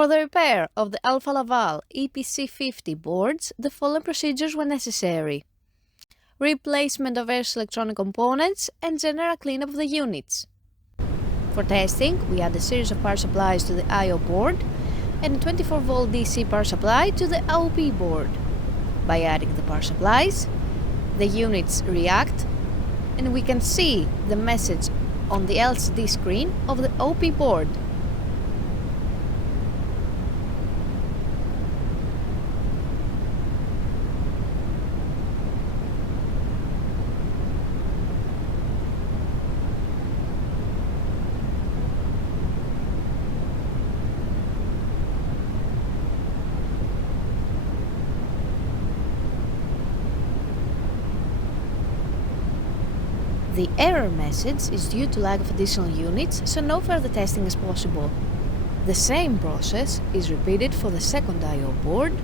For the repair of the Alfa Laval EPC50 boards, the following procedures were necessary: replacement of various electronic components and general cleanup of the units. For testing, we add a series of power supplies to the I/O board and a 24-volt DC power supply to the OP board. By adding the power supplies, the units react and we can see the message on the LCD screen of the OP board. The error message is due to lack of additional units, so no further testing is possible. The same process is repeated for the second I/O board,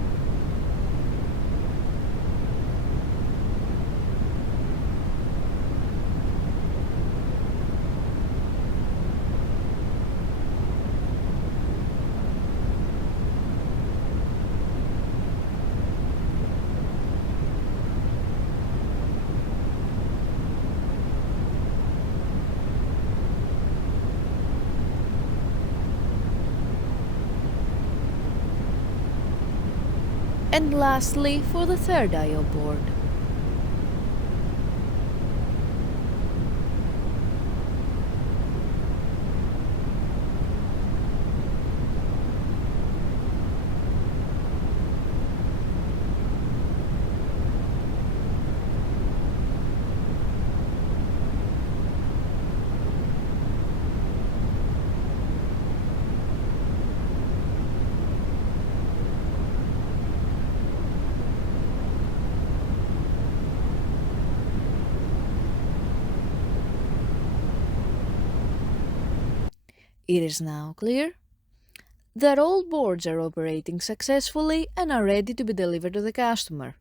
and lastly for the third I/O board. It is now clear that all boards are operating successfully and are ready to be delivered to the customer.